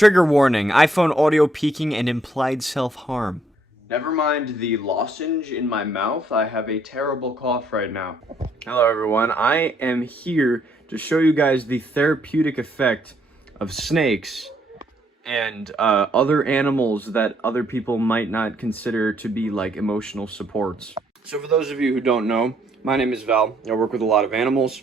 Trigger warning, iPhone audio peaking and implied self-harm. Never mind the lozenge in my mouth, I have a terrible cough right now. Hello everyone, I am here to show you guys the therapeutic effect of snakes and other animals that other people might not consider to be like emotional supports. So for those of you who don't know, my name is Val. I work with a lot of animals.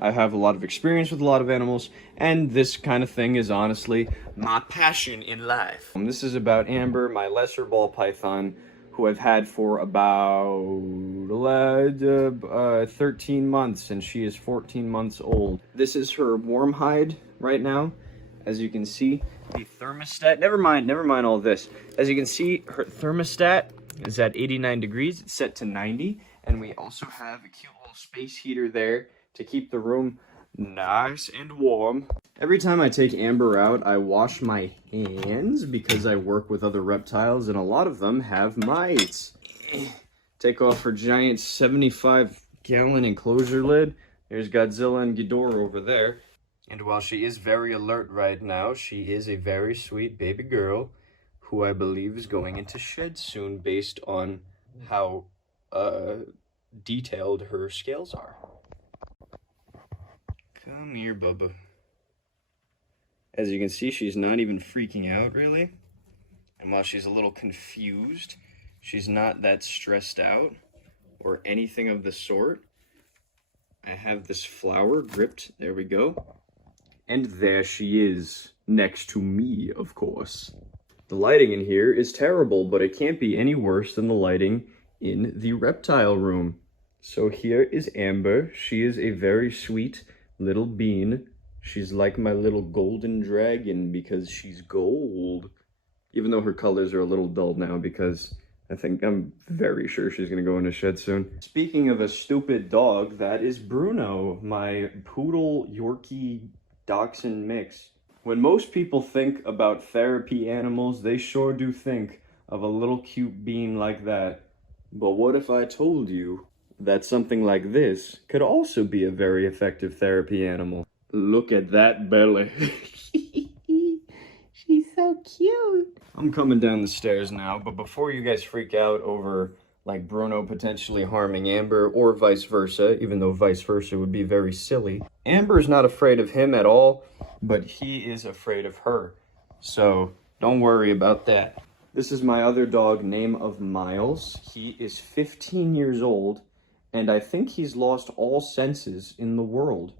I have a lot of experience with a lot of animals, and this kind of thing is honestly my passion in life. This is about Amber, my lesser ball python, who I've had for about 13 months, and she is 14 months old. This is her warm hide right now. As you can see, the thermostat, never mind all this. As you can see, her thermostat is at 89 degrees, it's set to 90, and we also have a cute little space heater there to keep the room nice and warm. Every time I take Amber out, I wash my hands because I work with other reptiles and a lot of them have mites. Take off her giant 75-gallon enclosure lid. There's Godzilla and Ghidorah over there. And while she is very alert right now, she is a very sweet baby girl who I believe is going into shed soon based on how detailed her scales are. Come here, Bubba. As you can see, she's not even freaking out, really. And while she's a little confused, she's not that stressed out or anything of the sort. I have this flower gripped. There we go. And there she is, next to me, of course. The lighting in here is terrible, but it can't be any worse than the lighting in the reptile room. So here is Amber. She is a very sweet little bean. She's like my little golden dragon because she's gold. Even though her colors are a little dull now because I'm very sure she's gonna go in a shed soon. Speaking of a stupid dog, that is Bruno, my poodle Yorkie dachshund mix. When most people think about therapy animals, they sure do think of a little cute bean like that. But what if I told you that something like this could also be a very effective therapy animal? Look at that belly. She's so cute. I'm coming down the stairs now, but before you guys freak out over like Bruno potentially harming Amber or vice versa, even though vice versa would be very silly. Amber's not afraid of him at all, but he is afraid of her. So don't worry about that. This is my other dog, name of Miles. He is 15 years old, and I think he's lost all senses in the world.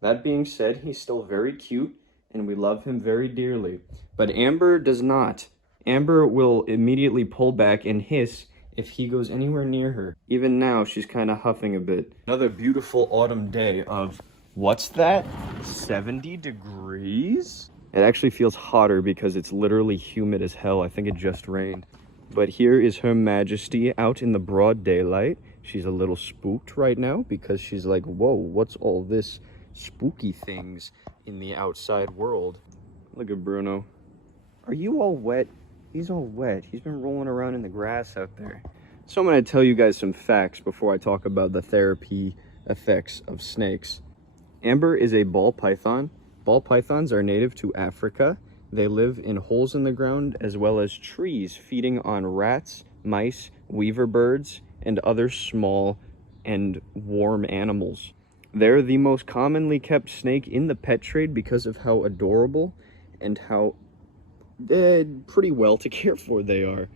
That being said, he's still very cute, and we love him very dearly. But Amber does not. Amber will immediately pull back and hiss if he goes anywhere near her. Even now, she's kind of huffing a bit. Another beautiful autumn day of, what's that? 70 degrees? It actually feels hotter because it's literally humid as hell. I think it just rained. But here is Her Majesty out in the broad daylight. She's a little spooked right now because she's like, whoa, what's all this spooky things in the outside world? Look at Bruno. Are you all wet? He's all wet. He's been rolling around in the grass out there. So I'm going to tell you guys some facts before I talk about the therapy effects of snakes. Amber is a ball python. Ball pythons are native to Africa. They live in holes in the ground as well as trees, feeding on rats, mice, weaver birds, and other small and warm animals. They're the most commonly kept snake in the pet trade because of how adorable and how pretty well to care for they are.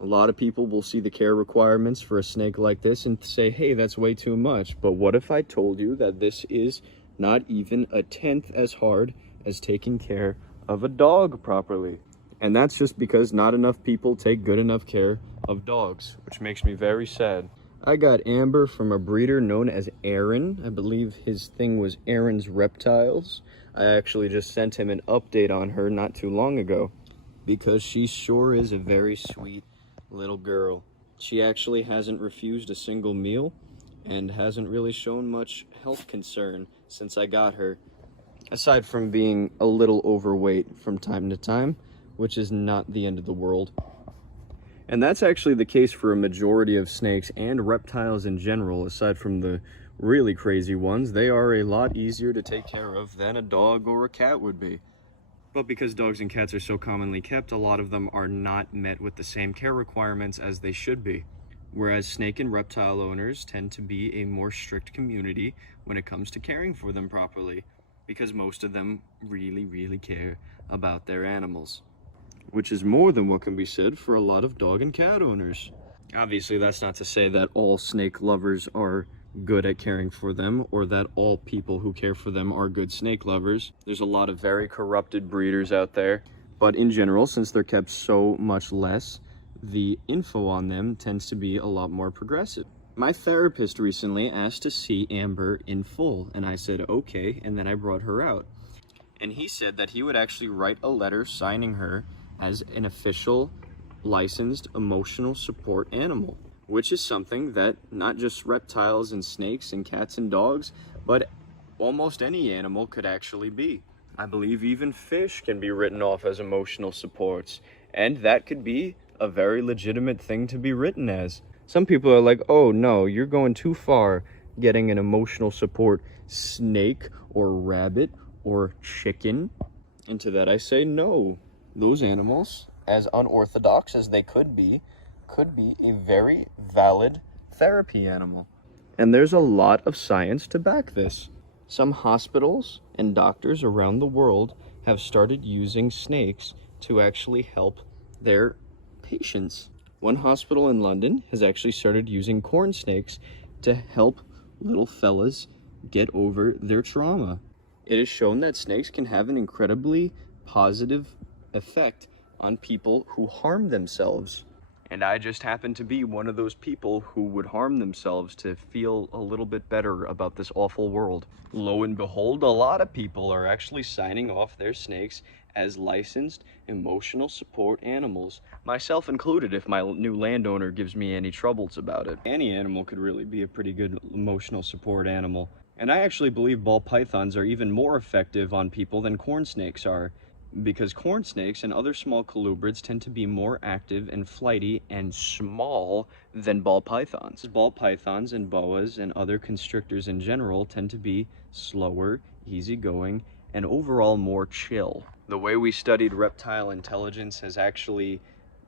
A lot of people will see the care requirements for a snake like this and say, hey, that's way too much. But what if I told you that this is not even a tenth as hard as taking care of a dog properly? And that's just because not enough people take good enough care of dogs, which makes me very sad. I got Amber from a breeder known as Aaron. I believe his thing was Aaron's Reptiles. I actually just sent him an update on her not too long ago because she sure is a very sweet little girl. She actually hasn't refused a single meal and hasn't really shown much health concern since I got her, aside from being a little overweight from time to time, which is not the end of the world. And that's actually the case for a majority of snakes and reptiles in general. Aside from the really crazy ones, they are a lot easier to take care of than a dog or a cat would be. But because dogs and cats are so commonly kept, a lot of them are not met with the same care requirements as they should be. Whereas snake and reptile owners tend to be a more strict community when it comes to caring for them properly, because most of them really care about their animals, which is more than what can be said for a lot of dog and cat owners. Obviously, that's not to say that all snake lovers are good at caring for them, or that all people who care for them are good snake lovers. There's a lot of very corrupted breeders out there, but in general, since they're kept so much less, the info on them tends to be a lot more progressive. My therapist recently asked to see Amber in full, and I said okay, and then I brought her out. And he said that he would actually write a letter signing her as an official licensed emotional support animal, which is something that not just reptiles and snakes and cats and dogs, but almost any animal could actually be. I believe even fish can be written off as emotional supports, and that could be a very legitimate thing to be written as. Some people are like, oh no, you're going too far getting an emotional support snake or rabbit or chicken. And to that I say no. Those animals, as unorthodox as they could be a very valid therapy animal. And there's a lot of science to back this. Some hospitals and doctors around the world have started using snakes to actually help their patients. One hospital in London has actually started using corn snakes to help little fellas get over their trauma. It is shown that snakes can have an incredibly positive effect on people who harm themselves. And I just happen to be one of those people who would harm themselves to feel a little bit better about this awful world. Lo and behold, a lot of people are actually signing off their snakes as licensed emotional support animals, myself included if my new landowner gives me any troubles about it. Any animal could really be a pretty good emotional support animal. And I actually believe ball pythons are even more effective on people than corn snakes are, because corn snakes and other small colubrids tend to be more active and flighty and small than ball pythons. Ball pythons and boas and other constrictors in general tend to be slower, easygoing, and overall more chill. The way we studied reptile intelligence has actually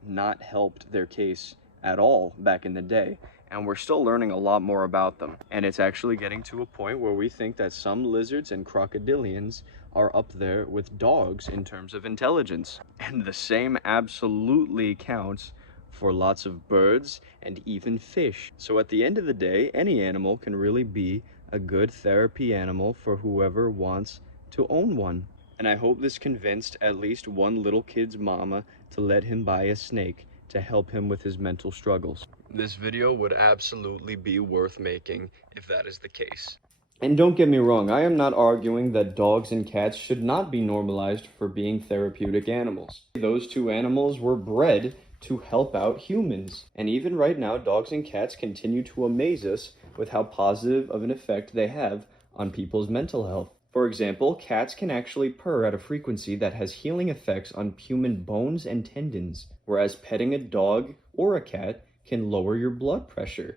not helped their case at all back in the day, and we're still learning a lot more about them. And it's actually getting to a point where we think that some lizards and crocodilians are up there with dogs in terms of intelligence. And the same absolutely counts for lots of birds and even fish. So at the end of the day, any animal can really be a good therapy animal for whoever wants to own one. And I hope this convinced at least one little kid's mama to let him buy a snake to help him with his mental struggles. This video would absolutely be worth making if that is the case. And don't get me wrong, I am not arguing that dogs and cats should not be normalized for being therapeutic animals. Those two animals were bred to help out humans. And even right now, dogs and cats continue to amaze us with how positive of an effect they have on people's mental health. For example, cats can actually purr at a frequency that has healing effects on human bones and tendons, whereas petting a dog or a cat can lower your blood pressure.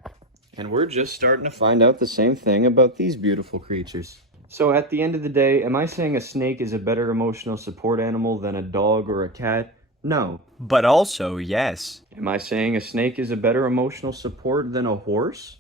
And we're just starting to find out the same thing about these beautiful creatures. So at the end of the day, am I saying a snake is a better emotional support animal than a dog or a cat? No. But also, yes. Am I saying a snake is a better emotional support than a horse?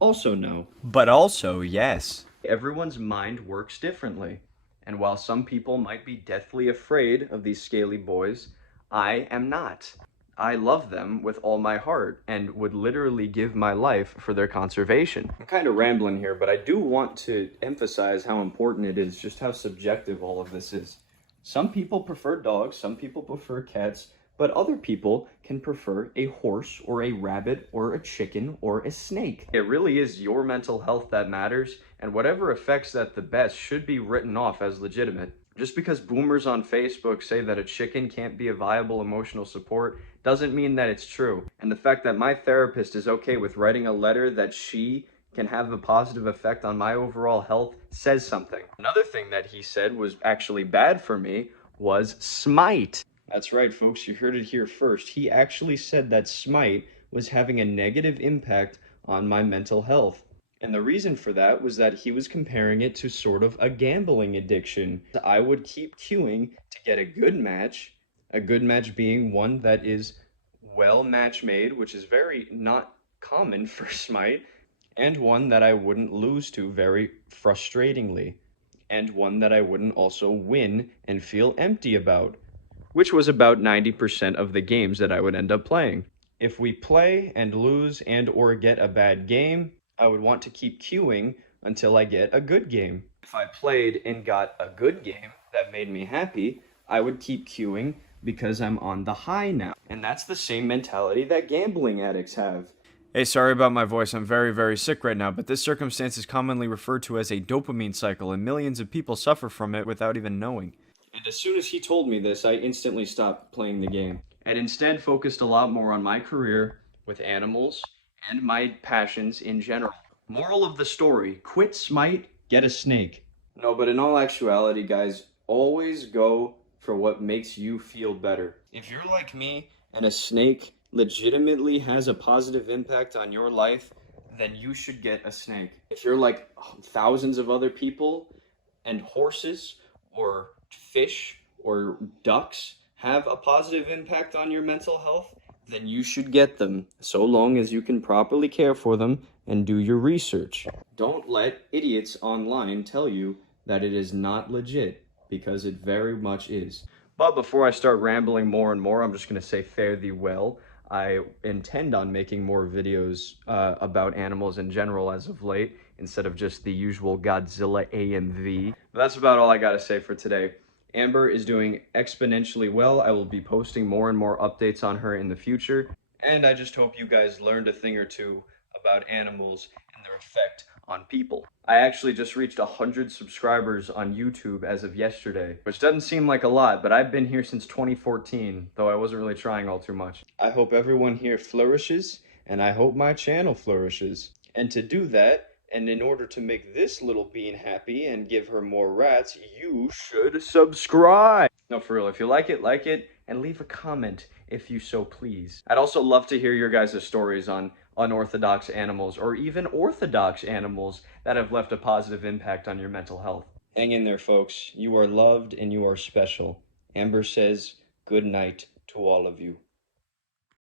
Also no. But also, yes. Everyone's mind works differently. And while some people might be deathly afraid of these scaly boys, I am not. I love them with all my heart and would literally give my life for their conservation. I'm kind of rambling here, but I do want to emphasize how important it is, just how subjective all of this is. Some people prefer dogs, some people prefer cats, but other people can prefer a horse or a rabbit or a chicken or a snake. It really is your mental health that matters, and whatever affects that the best should be written off as legitimate. Just because boomers on Facebook say that a chicken can't be a viable emotional support doesn't mean that it's true. And the fact that my therapist is okay with writing a letter that she can have a positive effect on my overall health says something. Another thing that he said was actually bad for me was smite. That's right, folks, you heard it here first. He actually said that smite was having a negative impact on my mental health. And the reason for that was that he was comparing it to sort of a gambling addiction. I would keep queuing to get a good match being one that is well match made, which is very not common for Smite, and one that I wouldn't lose to very frustratingly, and one that I wouldn't also win and feel empty about, which was about 90% of the games that I would end up playing. If we play and lose and or get a bad game, I would want to keep queuing until I get a good game. If I played and got a good game that made me happy, I would keep queuing because I'm on the high now. And that's the same mentality that gambling addicts have. Hey, sorry about my voice. I'm very, very sick right now, but this circumstance is commonly referred to as a dopamine cycle, and millions of people suffer from it without even knowing. And as soon as he told me this, I instantly stopped playing the game and instead focused a lot more on my career with animals and my passions in general. Moral of the story, quit Smite, get a snake. No, but in all actuality, guys, always go for what makes you feel better. If you're like me and a snake legitimately has a positive impact on your life, then you should get a snake. If you're like thousands of other people and horses or fish or ducks have a positive impact on your mental health, then you should get them, so long as you can properly care for them and do your research. Don't let idiots online tell you that it is not legit, because it very much is. But before I start rambling more and more, I'm just going to say fare thee well. I intend on making more videos about animals in general as of late, instead of just the usual Godzilla AMV. But that's about all I got to say for today. Amber is doing exponentially well. I will be posting more and more updates on her in the future. And I just hope you guys learned a thing or two about animals and their effect on people. I actually just reached 100 subscribers on YouTube as of yesterday, which doesn't seem like a lot, but I've been here since 2014, though I wasn't really trying all too much. I hope everyone here flourishes, and I hope my channel flourishes. And to do that, and in order to make this little bean happy and give her more rats, you should subscribe. No, for real, if you like it, and leave a comment if you so please. I'd also love to hear your guys' stories on unorthodox animals or even orthodox animals that have left a positive impact on your mental health. Hang in there, folks. You are loved and you are special. Amber says good night to all of you.